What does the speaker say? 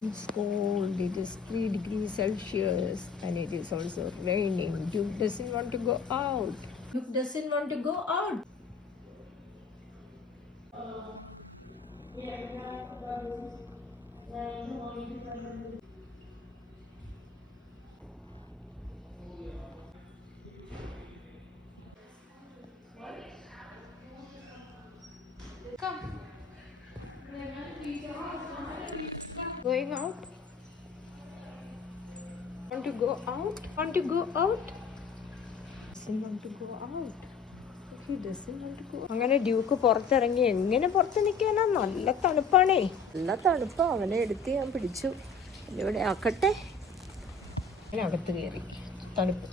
It's cold, it is 3 degrees Celsius, and it is also raining. Duke doesn't want to go out. Duke doesn't want to go out. Come. Going out? Want to go out? Want to go out? Doesn't want to go out. He doesn't want to go. അങ്ങനെ ഡ്യൂക്ക് പുറത്തിറങ്ങി എങ്ങനെ പുറത്ത് നിൽക്കാനാ? നല്ല തണുപ്പാണേ, നല്ല തണുപ്പാ. അവനെ എടുത്ത് ഞാൻ പിടിച്ചു, ഇവിടെ ആക്കട്ടെ. അകത്ത് കയറി തണുപ്പ്.